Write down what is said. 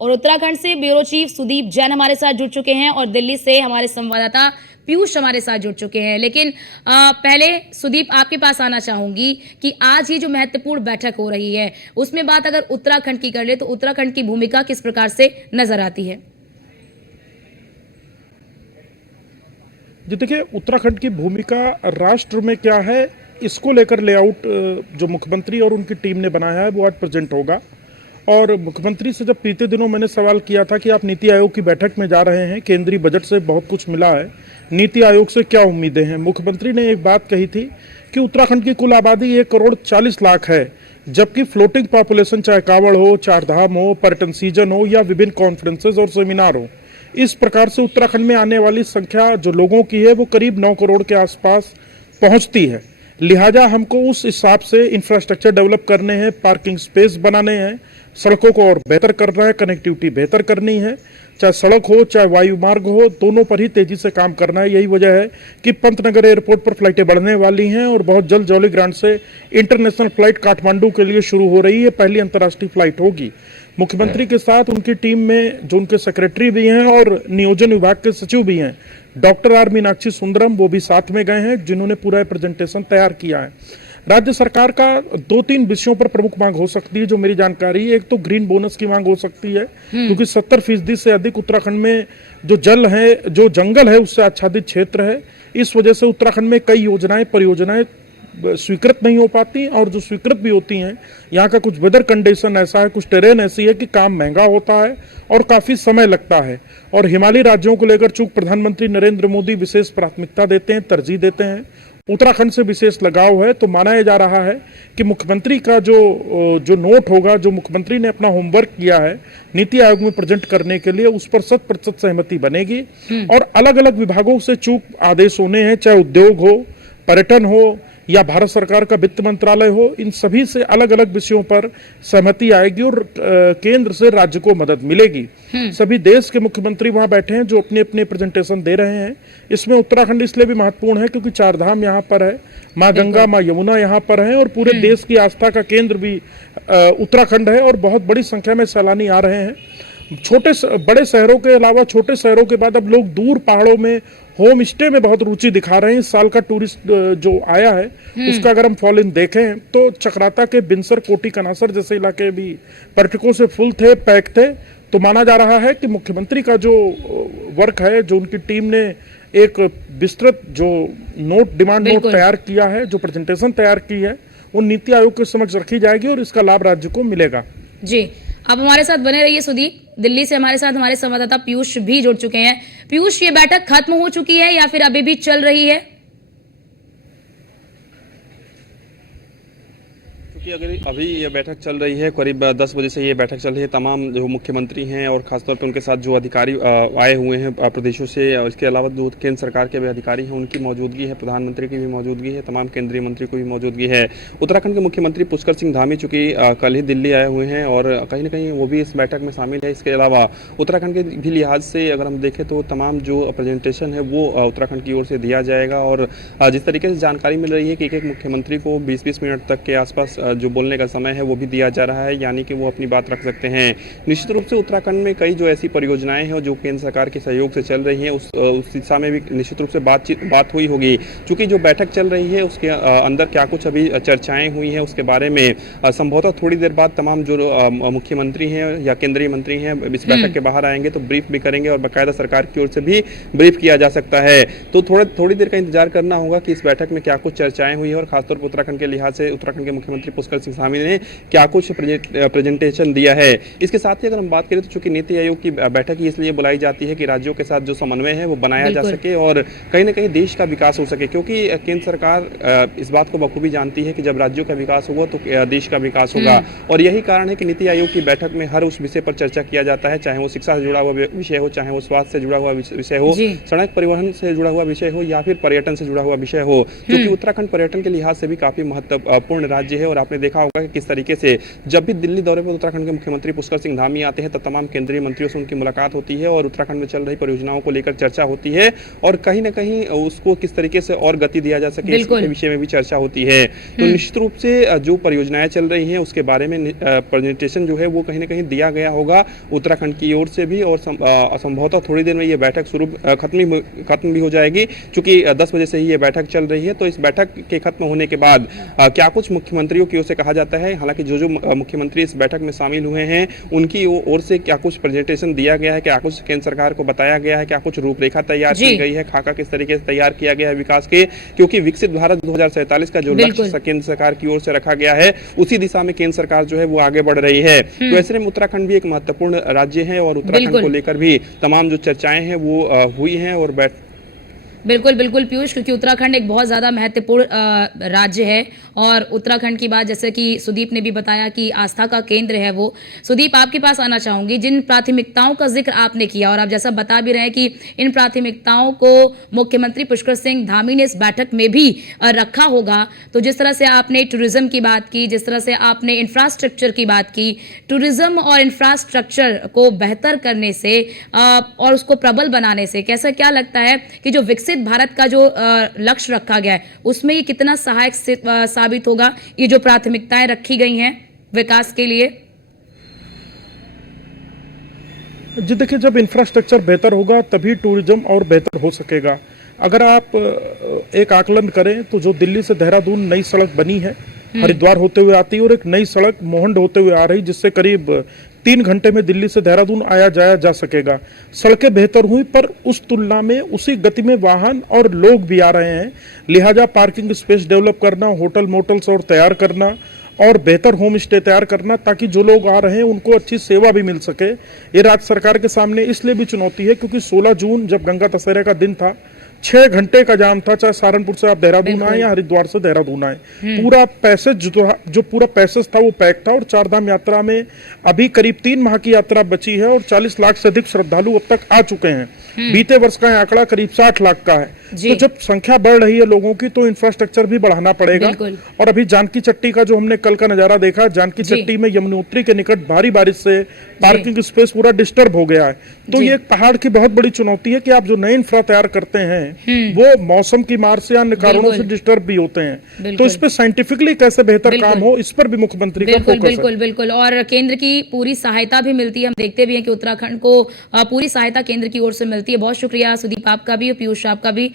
और उत्तराखंड से bureau chief Sudeep Jain हमारे साथ जुड़ चुके हैं और दिल्ली से हमारे संवाददाता पीयूष हमारे साथ जुड़ चुके हैं। लेकिन पहले सुदीप आपके पास आना चाहूंगी कि आज ये जो महत्वपूर्ण बैठक हो रही है उसमें बात अगर उत्तराखंड की कर ले तो उत्तराखंड की भूमिका किस प्रकार से नजर आती है? जी देखिए, उत्तराखंड की भूमिका राष्ट्र में क्या है इसको लेकर लेआउट जो मुख्यमंत्री और उनकी टीम ने बनाया है वो आज प्रेजेंट होगा। और मुख्यमंत्री से जब बीते दिनों मैंने सवाल किया था कि आप नीति आयोग की बैठक में जा रहे हैं, केंद्रीय बजट से बहुत कुछ मिला है, नीति आयोग से क्या उम्मीदें हैं, मुख्यमंत्री ने एक बात कही थी कि उत्तराखंड की कुल आबादी 1,40,00,000 है, जबकि फ्लोटिंग पॉपुलेशन चाहे कांवड़ हो, चारधाम हो, पर्यटन सीजन हो या विभिन्न कॉन्फ्रेंसेज और सेमिनार हो, इस प्रकार से उत्तराखंड में आने वाली संख्या जो लोगों की है वो करीब 9 करोड़ के आसपास पहुंचती है। लिहाजा हमको उस हिसाब से इंफ्रास्ट्रक्चर डेवलप करने हैं, पार्किंग स्पेस बनाने हैं, सड़कों को और बेहतर करना है, कनेक्टिविटी बेहतर करनी है, चाहे सड़क हो चाहे वायु मार्ग हो, दोनों पर ही तेजी से काम करना है। यही वजह है कि पंतनगर एयरपोर्ट पर फ्लाइटें बढ़ने वाली हैं और बहुत जल्द जौली ग्रांट से इंटरनेशनल फ्लाइट काठमांडू के लिए शुरू हो रही है, पहली अंतर्राष्ट्रीय फ्लाइट होगी। मुख्यमंत्री के साथ उनकी टीम में जो उनके सेक्रेटरी भी हैं और नियोजन विभाग के सचिव भी हैं, डॉक्टर आर मीनाक्षी सुंदरम, वो भी साथ में गए हैं, जिन्होंने पूरा प्रेजेंटेशन तैयार किया है। राज्य सरकार का 2-3 विषयों पर प्रमुख मांग हो सकती है जो मेरी जानकारी है। एक तो ग्रीन बोनस की मांग हो सकती है, क्योंकि 70% से अधिक उत्तराखंड में जो जल है, जो जंगल है, उससे आच्छादित क्षेत्र है। इस वजह से उत्तराखंड में कई योजनाएं, परियोजनाएं स्वीकृत नहीं हो पाती, और जो स्वीकृत भी होती हैं, यहाँ का कुछ वेदर कंडीशन ऐसा है, कुछ टेरेन ऐसी है कि काम महंगा होता है और काफ़ी समय लगता है। और हिमालयी राज्यों को लेकर चूंकि प्रधानमंत्री नरेंद्र मोदी विशेष प्राथमिकता देते हैं, तरजीह देते हैं, उत्तराखंड से विशेष लगाव है, तो माना जा रहा है कि मुख्यमंत्री का जो नोट होगा, जो मुख्यमंत्री ने अपना होमवर्क किया है नीति आयोग में प्रेजेंट करने के लिए, उस पर 100% सहमति बनेगी। और अलग अलग विभागों से चूक आदेश होने हैं, चाहे उद्योग हो, पर्यटन हो या भारत सरकार का वित्त मंत्रालय हो, इन सभी से अलग अलग विषयों पर सहमति आएगी और केंद्र से राज्य को मदद मिलेगी। सभी देश के मुख्यमंत्री वहां बैठे हैं जो अपने अपने प्रेजेंटेशन दे रहे हैं। इसमें उत्तराखंड इसलिए भी महत्वपूर्ण है क्योंकि चारधाम यहाँ पर है, माँ गंगा, माँ यमुना यहाँ पर है, और पूरे देश की आस्था का केंद्र भी उत्तराखंड है, और बहुत बड़ी संख्या में सैलानी आ रहे हैं। बड़े शहरों के अलावा छोटे शहरों के बाद अब लोग दूर पहाड़ों में होम स्टे में बहुत रुचि दिखा रहे हैं। इस साल का टूरिस्ट जो आया है उसका अगर हम फॉल इन देखें तो चक्राता के बिनसर, कोटी, कनासर जैसे इलाके भी पर्यटकों से फुल थे, पैक थे। तो माना जा रहा है कि मुख्यमंत्री का जो वर्क है, जो उनकी टीम ने एक विस्तृत जो डिमांड नोट तैयार किया है, जो प्रेजेंटेशन तैयार की है, वो नीति आयोग के समक्ष रखी जाएगी और इसका लाभ राज्य को मिलेगा। जी, आप हमारे साथ बने रहिए सुदीप। दिल्ली से हमारे साथ हमारे संवाददाता पीयूष भी जुड़ चुके हैं। पीयूष, ये बैठक खत्म हो चुकी है या फिर अभी भी चल रही है? अगर अभी ये बैठक चल रही है, करीब 10 बजे से ये बैठक चल रही है। तमाम जो मुख्यमंत्री हैं और खासतौर पे उनके साथ जो अधिकारी आए हुए हैं प्रदेशों से, और इसके अलावा जो केंद्र सरकार के भी अधिकारी हैं उनकी मौजूदगी है, प्रधानमंत्री की भी मौजूदगी है, तमाम केंद्रीय मंत्री को भी मौजूदगी है। उत्तराखंड के मुख्यमंत्री पुष्कर सिंह धामी चूँकि कल ही दिल्ली आए हुए हैं और कहीं ना कहीं वो भी इस बैठक में शामिल है। इसके अलावा उत्तराखंड के भी लिहाज से अगर हम देखें तो तमाम जो प्रेजेंटेशन है वो उत्तराखंड की ओर से दिया जाएगा। और जिस तरीके से जानकारी मिल रही है कि एक मुख्यमंत्री को 20-20 मिनट तक के आसपास जो बोलने का समय है वो भी दिया जा रहा है, यानी कि वो अपनी बात रख सकते हैं। निश्चित रूप से उत्तराखंड में कई जो ऐसी परियोजनाएं हैं जो केंद्र सरकार के सहयोग से चल रही हैं, उस दिशा में भी निश्चित रूप से बात हुई होगी। चूंकि जो बैठक चल रही है उसके अंदर क्या कुछ अभी चर्चाएं हुई हैं उसके बारे में संभवतः थोड़ी देर बाद तमाम जो मुख्यमंत्री हैं या केंद्रीय मंत्री हैं इस बैठक के बाहर आएंगे तो ब्रीफ भी करेंगे और बाकायदा सरकार की ओर से भी ब्रीफ किया जा सकता है। तो थोड़ी देर का इंतजार करना होगा कि इस बैठक में क्या कुछ चर्चाएं हुई है और खासतौर पर उत्तराखंड के लिहाज से उत्तराखंड के मुख्यमंत्री पुष्कर सिंह धामी ने क्या कुछ प्रेजेंटेशन दिया है। इसके साथ ही अगर हम बात करें तो चूंकि नीति आयोग की बैठक ही इसलिए बुलाई जाती है कि राज्यों के साथ जो समन्वय है वो बनाया जा सके और कहीं ना कहीं देश का विकास हो सके, क्योंकि केंद्र सरकार इस बात को बखूबी जानती है कि जब राज्यों का विकास होगा तो देश का विकास होगा। और यही कारण है कि नीति आयोग की बैठक में हर उस विषय पर चर्चा किया जाता है, चाहे वो शिक्षा से जुड़ा हुआ विषय हो, चाहे वो स्वास्थ्य से जुड़ा हुआ विषय हो, सड़क परिवहन से जुड़ा हुआ विषय हो या फिर पर्यटन से जुड़ा हुआ विषय हो, क्योंकि उत्तराखंड पर्यटन के लिहाज से भी काफी महत्वपूर्ण राज्य है। और आपने आपने देखा होगा कि किस तरीके से जब भी दिल्ली दौरे पर उत्तराखंड के मुख्यमंत्री पुष्कर सिंह धामी आते हैं, तब तमाम केंद्रीय मंत्रियों से उनकी मुलाकात होती है और उत्तराखंड में चल रही परियोजनाओं को लेकर चर्चा होती है और कहीं ना कहीं उसको किस तरीके से और गति दिया जा सके इसके विषय में भी चर्चा होती है। तो निश्चित रूप से जो परियोजनाएं चल रही हैं उसके बारे में प्रेजेंटेशन जो है वो कहीं ना कहीं दिया गया होगा उत्तराखंड की ओर से भी और संभवतः थोड़ी देर में ये बैठक खत्म भी हो जाएगी, क्योंकि 10 बजे से ही ये बैठक चल रही है। तो इस बैठक के खत्म होने के बाद क्या कुछ मुख्यमंत्रियों की ओर से कहा जाता है, हालांकि जो मुख्यमंत्री इस बैठक में शामिल हुए हैं उनकी ओर से क्या कुछ प्रेजेंटेशन दिया गया है, क्या कुछ केंद्र सरकार को बताया गया है, क्या कुछ रूपरेखा तैयार की गई है, खाका किस तरीके से तैयार किया गया है विकास के, क्योंकि विकसित भारत 2047 का जो लक्ष्य केंद्र सरकार की ओर से रखा गया है उसी दिशा में केंद्र सरकार जो है वो आगे बढ़ रही है। तो ऐसे में उत्तराखंड भी एक महत्वपूर्ण राज्य है और उत्तराखंड को लेकर भी तमाम जो चर्चाएं हैं वो हुई हैं और बिल्कुल बिल्कुल पीयूष, क्योंकि उत्तराखंड एक बहुत ज़्यादा महत्वपूर्ण राज्य है और उत्तराखंड की बात जैसे कि सुदीप ने भी बताया कि आस्था का केंद्र है वो। सुदीप, आपके पास आना चाहूंगी, जिन प्राथमिकताओं का जिक्र आपने किया और आप जैसा बता भी रहे हैं कि इन प्राथमिकताओं को मुख्यमंत्री पुष्कर सिंह धामी ने इस बैठक में भी रखा होगा, तो जिस तरह से आपने टूरिज्म की बात की, जिस तरह से आपने इंफ्रास्ट्रक्चर की बात की, टूरिज्म और इंफ्रास्ट्रक्चर को बेहतर करने से और उसको प्रबल बनाने से कैसा क्या लगता है कि जो विकसित भारत का जो लक्ष्य रखा गया है उसमें ये कितना सहायक साबित होगा, ये जो प्राथमिकताएं रखी गई हैं विकास के लिए? जी देखिए, जब इंफ्रास्ट्रक्चर बेहतर होगा तभी टूरिज्म और बेहतर हो सकेगा। अगर आप एक आकलन करें तो जो दिल्ली से देहरादून नई सड़क बनी है, हरिद्वार होते हुए आती है और एक नई सड़क मोहंड होते हुए आ रही, जिससे करीब 3 घंटे में दिल्ली से देहरादून आया जाया जा सकेगा। सड़कें बेहतर हुई पर उस तुलना में उसी गति में वाहन और लोग भी आ रहे हैं, लिहाजा पार्किंग स्पेस डेवलप करना, होटल मोटल्स और तैयार करना और बेहतर होम स्टे तैयार करना ताकि जो लोग आ रहे हैं उनको अच्छी सेवा भी मिल सके। ये राज्य सरकार के सामने इसलिए भी चुनौती है क्योंकि 16 जून जब गंगा दशहरे का दिन था, 6 घंटे का जाम था, चाहे सहारनपुर से आप देहरादून आए या हरिद्वार से देहरादून आए। पूरा पैसेज जो पूरा पैसेज था वो पैक था और चारधाम यात्रा में अभी करीब 3 माह की यात्रा बची है और 40 लाख से अधिक श्रद्धालु अब तक आ चुके हैं। बीते वर्ष का आंकड़ा करीब 60 लाख का है। तो जब संख्या बढ़ रही है लोगों की तो इंफ्रास्ट्रक्चर भी बढ़ाना पड़ेगा। और अभी जानकी चट्टी का जो हमने कल का नजारा देखा, जानकी चट्टी में यमुनोत्री के निकट भारी बारिश से पार्किंग स्पेस पूरा डिस्टर्ब हो गया है। तो ये एक पहाड़ की बहुत बड़ी चुनौती है कि आप जो नए इंफ्रा तैयार करते हैं वो मौसम की मार से अन्य कारणों से डिस्टर्ब भी होते हैं। तो इस पे साइंटिफिकली कैसे बेहतर काम हो, इस पर भी मुख्यमंत्री का फोकस है। बिल्कुल बिल्कुल, और केंद्र की पूरी सहायता भी मिलती है। हम देखते भी हैं कि उत्तराखंड को पूरी सहायता केंद्र की ओर से मिलती है। बहुत शुक्रिया सुदीप आपका भी और पीयूष आपका भी।